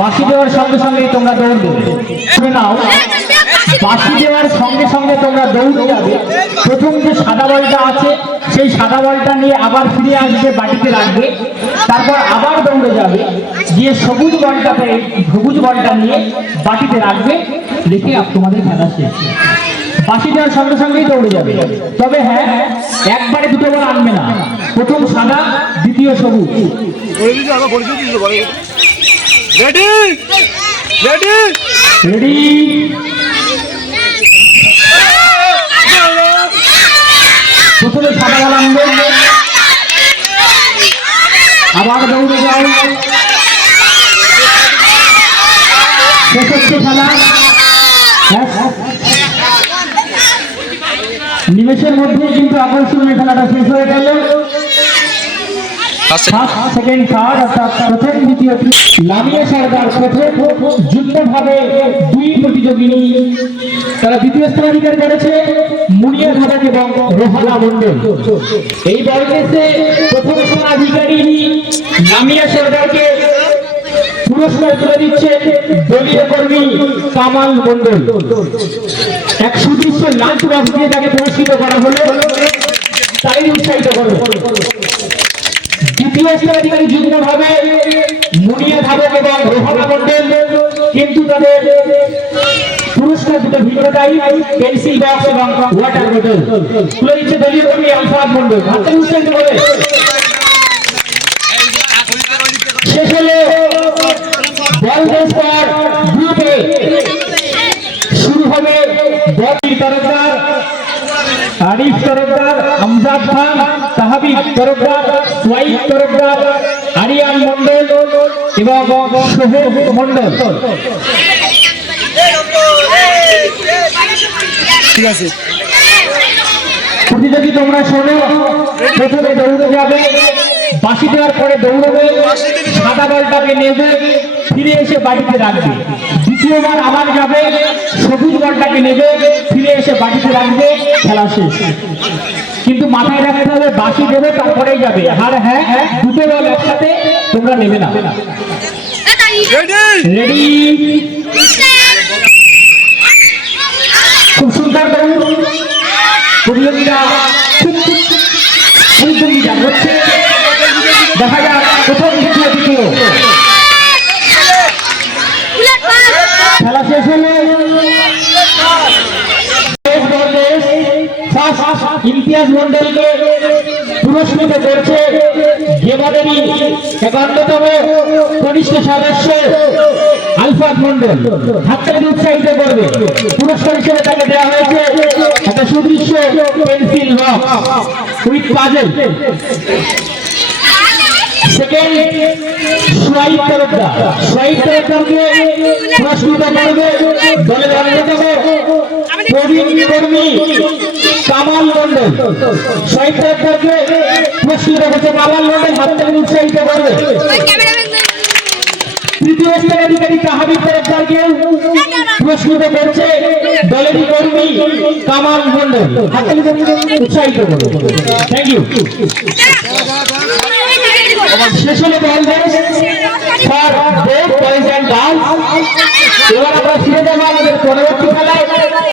বাঁশি দেওয়ার সঙ্গে সঙ্গে তোমরা দৌড় দেবে। শুনে নাও, বাঁশি দেওয়ার সঙ্গে সঙ্গে তোমরা দৌড়ে যাবে। প্রথম যে সাদা বলটা আছে সেই সাদা বলটা নিয়ে আবার ফিরে আসবে, বাটিতে রাখবে। তারপর আবার দৌড়ে যাবে, গিয়ে সবুজ বলটা নিয়ে বাটিতে রাখবে, রেখে তোমাদের খেলা শেষ। বাঁশি দেওয়ার সঙ্গে সঙ্গেই দৌড়ে যাবে। তবে হ্যাঁ, একবারে দুটো বল আনবে না, প্রথম সাদা দ্বিতীয় সবুজ। রেডি রেডি রেডি, প্রথমে সাদা বল আনবে, আবার দৌড়ে যাও, শেষ হচ্ছে খেলা। নিমেষের মধ্যে কিন্তু আকর্ষণীয় খেলাটা শেষ হয়ে গেল। সেকেন্ড থার্ড অর্থাৎ প্রথম দ্বিতীয় লামিয়া সরকার প্রথম যুদ্ধভাবে দুই প্রতিযোগিনী, তারা দ্বিতীয় স্থানাধিকার করেছে মুনিয়া ঘাটাক এবং রোহানা মন্ডল। এই বয়সে প্রথম স্থানাধিকারী লামিয়া সরকারকে পুরস্কার তুলে দিচ্ছে দলীয় কর্মী কামাল মন্ডল। এক সুদৃশ্য লাঞ্চ বক্স দিয়ে তাকে পুরস্কৃত করা হলো, তাই উৎসাহিত করো। দ্বিতীয় স্থানাধিকারী যুগ্মভাবে মুনিয়া ঘাটাক এবং রোহানা মন্ডল, কিন্তু তাদের পুরস্কার দুটো ভিন্নটাই, পেন্সিল বক্স এবং ওয়াটার বোতল তুলে দিচ্ছে দলীয় কর্মী আলফাদ মন্ডল। হাতে উৎসাহিত করে শেষ হলো বল রেস পর গ্রুপে। শুরু হবে বলির তরফদার আরিফ তরফদার, আমজাদ খান, তাহাবিব তরফদার, সোয়াইব তরফদার, আরিয়ান মন্ডল এবং সোহেব মন্ডল। ঠিক আছে, প্রতিযোগী তোমরা শোনো, প্রথমে দৌড়ে যাবে, বাঁশি দেওয়ার পরে দৌড়বে, সাদা বলটাকে নেবে, ফিরে এসে বাড়িতে রাখবে। দ্বিতীয়বার আবার যাবে, সবুজ বলটাকে নেবে, ফিরে এসে বাড়িতে রাখবে, খেলা শেষ। কিন্তু মাথায় রাখতে হবে বাঁশি দেবে তারপরেই যাবে। আর হ্যাঁ, দুটো বল একসাথে তোমরা নেবে না। রেডি, খুব সুন্দর দৌড়, প্রতিযোগীরা প্রতিযোগিতা হচ্ছে। দেখা যাক প্রথম দ্বিতীয় খেলা শেষ হলে ইমতিয়াজ মন্ডলকে পুরস্কৃত করছে গেমাদেরই একান্নতম কনিষ্ঠ সদস্য আলফাদ মন্ডল। হাততালি উৎসাহিত করবে। পুরস্কার হিসেবে তাকে দেওয়া হয়েছে একটা সুদৃশ্য pencil box with puzzle. Second Shoaib Tarafdar, Shoaib তরফদারকে পুরস্কৃত করবে দলের অন্যতম প্রবীণ কর্মী কামাল মন্ডল। সোয়াইব তরফদারকে পুরস্কৃত করছে কামাল মন্ডল, হাততালি উৎসাহিত করবে। তৃতীয় স্থানাধিকারী তাহাবিব তরফদারকে পুরস্কৃত করছে দলেরই কর্মী কামাল মন্ডল, হাততালি উৎসাহিত করবে। Thank you. শেষ হলো ball race for both boys and girls. এবার আমরা ফিরে যাবো আমাদের পরবর্তী খেলায়।